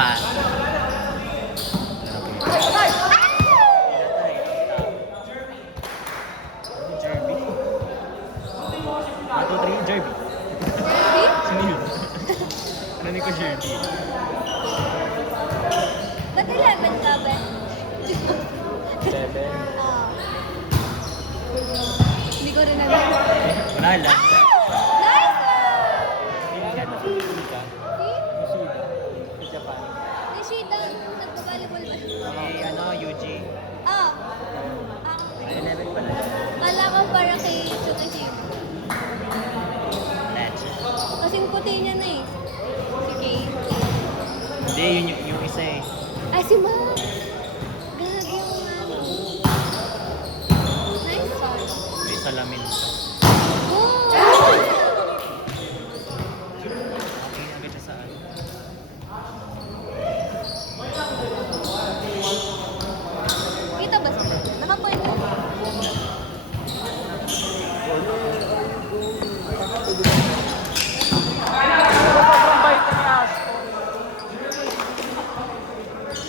ah. Jerby. 1, 2, 3, Jerby. Sino yun? Ano ko Jerby? Ba't 11 ka ba? 7. Hindi ko rin alam. Wala lang. Nice Hindi ka nasusunod ka. one! Sa Japan. Nishida, nagpa-volleyball ba? Ano, Yuji. Ah. Ay, 11 pala. Kala ko para kay Tsukashima. Legend. Kasing puti niya na eh. Si Kay. Hindi, yung isa eh. Ay, si Ma! Gagi yung ano. Nice one. May salamin. Oh! Okay, agad siya saan. Kita ba sila? Nakapoint ka.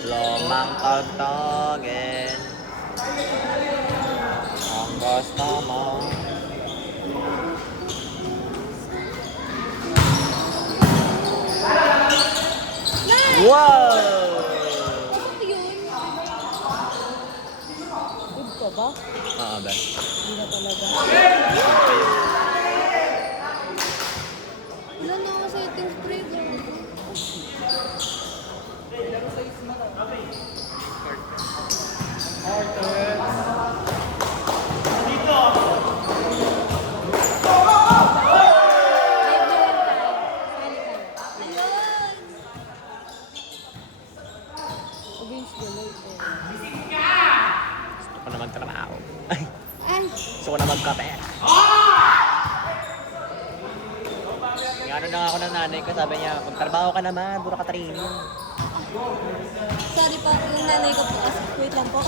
Lomang tagtagin. Ang gusto mo. Nice! Wow! Ano yun? Good ka ba? Oo ba? Hindi na talaga. Wala na ako sa iting spray ko. Gusto ko na magtrabaho. Ay, Ay, gusto ko na magkape. Ngano na ako ng nanay ko, sabi niya, magtrabaho ka naman, puro ka training. sorry po, yung nanay ko po kasi. Wait lang po.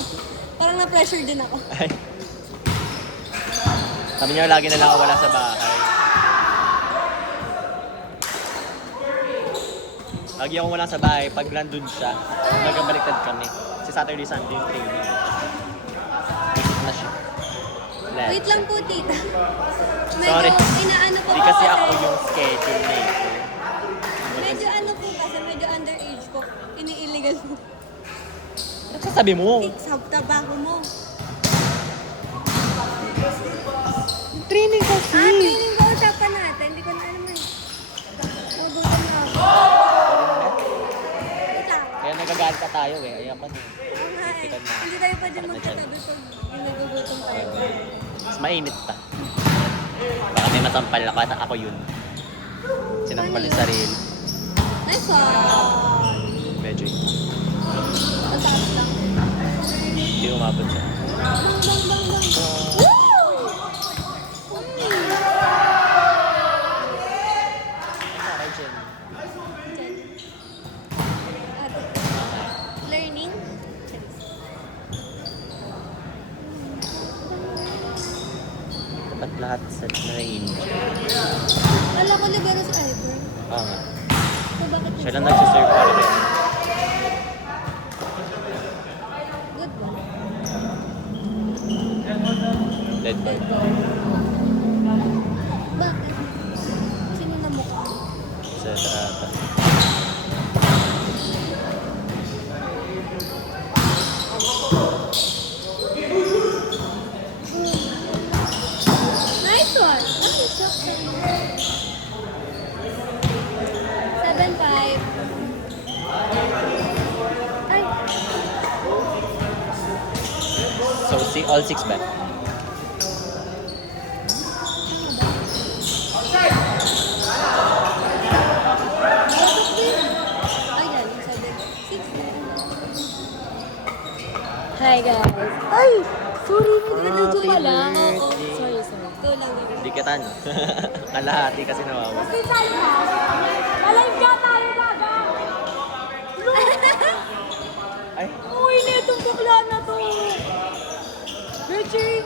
Parang na-pressure din ako. Ay. Sabi niya, lagi na lang ako wala sa bahay. Lagi akong wala sa bahay pag nandun siya. Nagabaliktad kami. Si Saturday, Sunday yung training. Isip na siya. Let's. Wait lang po, tita. Medyo Sorry. inaano po Di po kasi ako yung schedule na ito. Medyo ano po kasi, medyo underage po. Ini-illegal po. Ano sasabi mo? Sa trabaho mo. Training kasi. Training ko usapan natin. Hindi ko na alam eh. Magutom na ako. Wait lang. Kaya nagagalit ka tayo eh. Ayaw pa din. Oo nga eh. Titikad na. Hindi tayo pwede Sakit na dyan. magkatabi pag nagugutom tayo. Mas mainit pa. Baka may matampal ako at ako yun. Sinampal yung sarili. Nice one! Medyo yun. Mataas lang. Hindi umabot siya. Bang, bang, bang, bang. Woo! Para dyan. Learning? Dapat lahat set na range. Alam ko libero si Ivor. Oo nga. So bakit Siya lang nagsiserve para rin. good ba? Dead ba? Bakit? Sino na mukha? Sa trata. Nice one! Bakit shock sa 7-5. Ay! So, all 6 ba? Ayan, 7-6. Hi guys! Ay! Sorry, medyo lang. Oo, sorry. Ito lang naman. Hindi kita, no? Kalahati kasi nawawa. Kasi tayo na. Alive ka tayo na, Ay, uy, na itong bakla na to. Richie!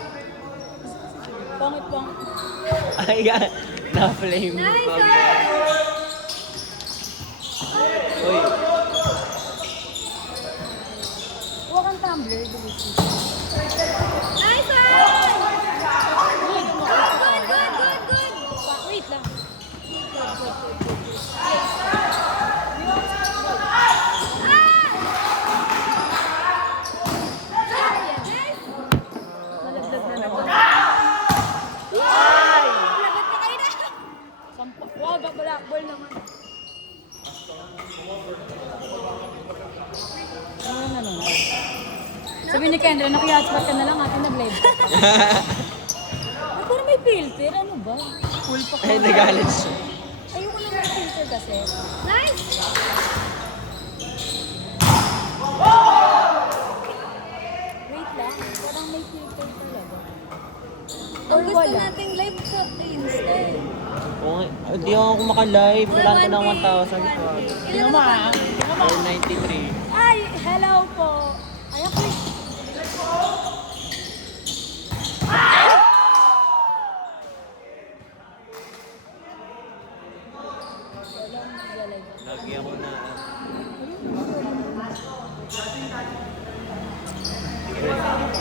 Pangit. ay, na-flame. Nice Uy, Kendra, naki-hotspot ka na lang atin nag-live ka. Ay, pero may filter. Ano ba? Full pa Ay, nagalit siya. Ayoko lang may filter kasi. Nice! Wait lang. Parang may filter talaga. Or Ang gusto wala. nating live sa Insta eh. Oo, hindi ako maka-live. Kailangan ko ng 1,000 pa. Tingnan mo ah. 493. Ay, hello po. Ay, ako. Walang nag-live. Lagi ako na...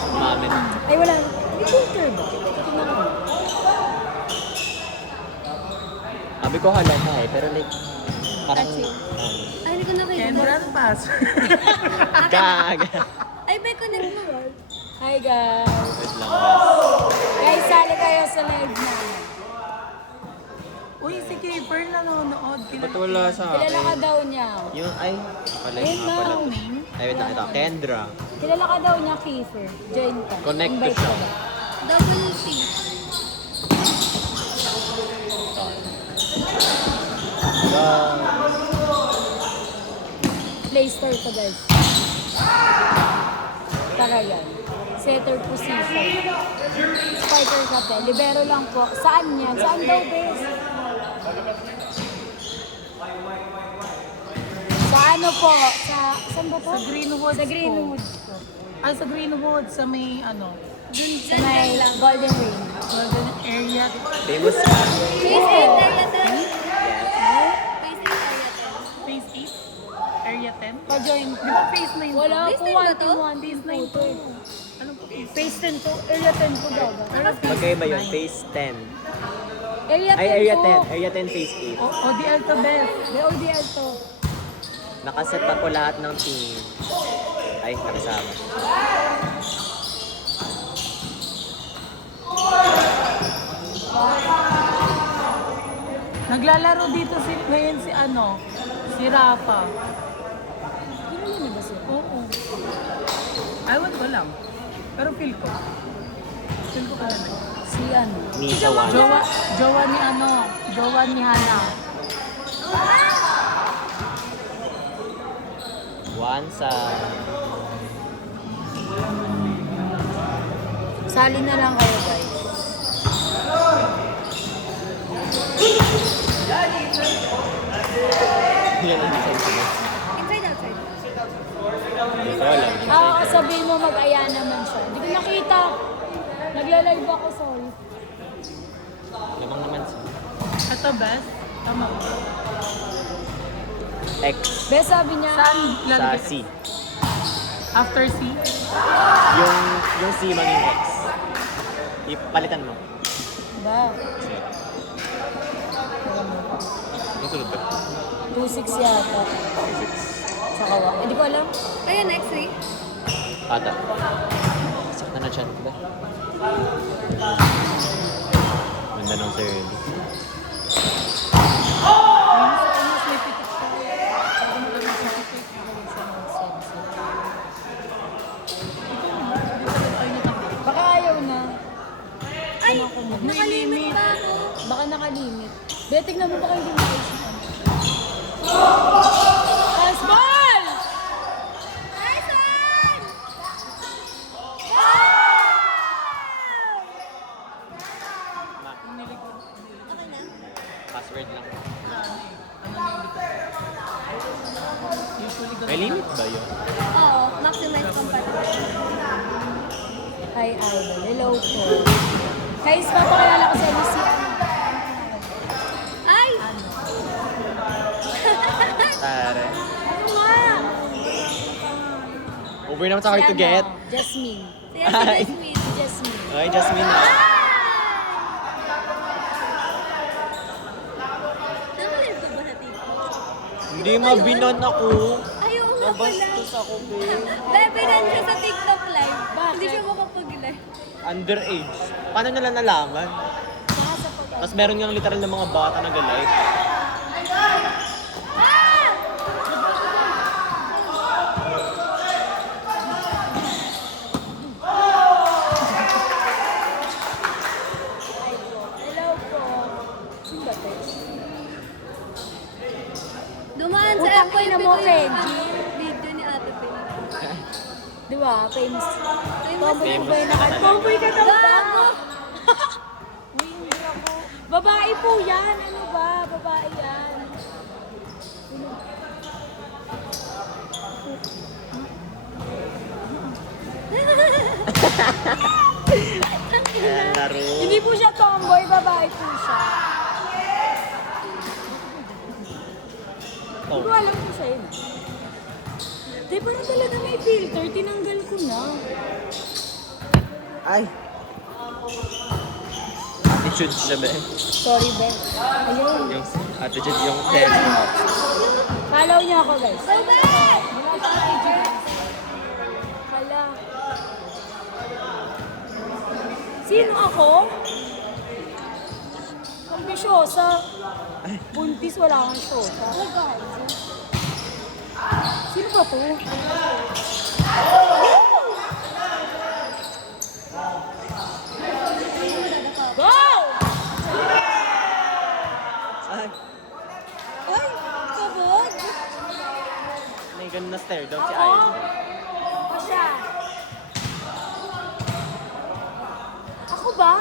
Umamin. Ay, wala. May filter ba? Tingnan mo. Sabi ko halata eh, pero like... Parang... Ay, hindi ko nakita. Kendra, ano password? Gaga. Ay, may connect mo. Hi, guys. Wait lang guys. Guys, sali kayo sa live namin. Uy, si Kiefer nanonood. Ba't wala sa Kilala ka akin? daw niya. Yung ay... Pala Ayun yung na. pala. Ay, wait lang ito. Kendra. Kilala ka daw niya, Kiefer. Join ka. Connect to Invite siya. ka. Double C. Play Store ka, guys. Tara yan. Setter position. Spiker ka, te. Libero lang po. Saan yan? Saan daw, bes? Sa ano po? Saan ba po? Sa Greenwoods Sa po. Greenwoods po. Ay, sa Greenwood, sa may ano, Sa may Golden Ring. golden area. Famous ka. Phase 8, Area 10. Yes. Phase 8, Area 10. Phase 8, Area 10. Pa-join. Di ba phase 9? Wala Phase po, 10 ba to? 1 Phase 9 po. Ano po phase? Phase 10 po. Area 10 po, gaga. Pero phase Magkaiba yun. 9. Phase 10. Area 10 Ay, area po. 10. Area 10, phase 8. O DL to best. BODL to. Nakaset pa po lahat ng team. Ay, nakasama. Naglalaro dito ngayon si ano, si Rafa. Kilala niyo ba sila? Oo. Ewan ko lang. Pero feel ko. Feel ko pala na. Si ano? Nisa 1. Jowa ni ano, jowa ni Hana. 1 sa... Sali na lang kayo, guys. Yan ang design ko. Inside, outside. Hindi ko alam. Sabihin mo mag-aya naman siya. Hindi ko nakita. Nagla-live ako, sorry. Lamang naman si Ito best. Tama ba? X Bes, sabi niya, Saan sa lalagay? C. After C? Yung C maging X. Ipalitan mo. ba? Yung sunod ba? 2-6 yata. Saka wa. Hindi ko alam. Ayun, next week. Ata. Sakta na chan ba? Ganda ng service. Baka ayaw na. Ay, nakalimit pa ako. Baka nakalimit. Be, tignan mo baka hindi mo kaisipan. Fastball! Nice one! Okay na? Password lang. Usually May limit ba yun? Oo, maximize compatibility. Hi, Idol. Hello po. Guys, papakilala ko sa inyo si Ay! Tara. Ano nga? Over naman sa hard to Si get. ano, Jasmine. Si Jasmine. Si Jasmine. Okay, Jasmine na. Nakalive ka ba sa TikTok? Hindi mabinan ako. Ay, oo nga pala. Nabastos ako, babe. Bebe, siya sa TikTok live. Bakit? Hindi siya makapag-live. Underage. Paano nila nalaman? Saka sa pag- Tapos meron yung literal na mga bata nag-live. Tomboy na mo, Kenji. Video ni Ate Pe. Di ba? Famous. Tomboy Famous. ba yun? Tomboy ka daw ba? Uy, hindi ako. Babae po yan. Ano ba? Babae yan. Ayan, laro. Hindi po siya tomboy, babae po siya. Hindi Oh. ko alam kung siya yun. Di, parang talaga may filter. Tinanggal ko na. Ay. Attitude siya, be. Sorry, Ben. Ayun. Yung attitude yung telling out. Follow niyo ako, guys. Bye-bye! Wala siyang IG, guys. Hala. Sino ako? Ambisyosa. Buntis, wala kang syosa. Sino ba to? Go! Ay, Ay, kabog! may ganun na stare down si Ako? Aileen. O siya? Ako ba?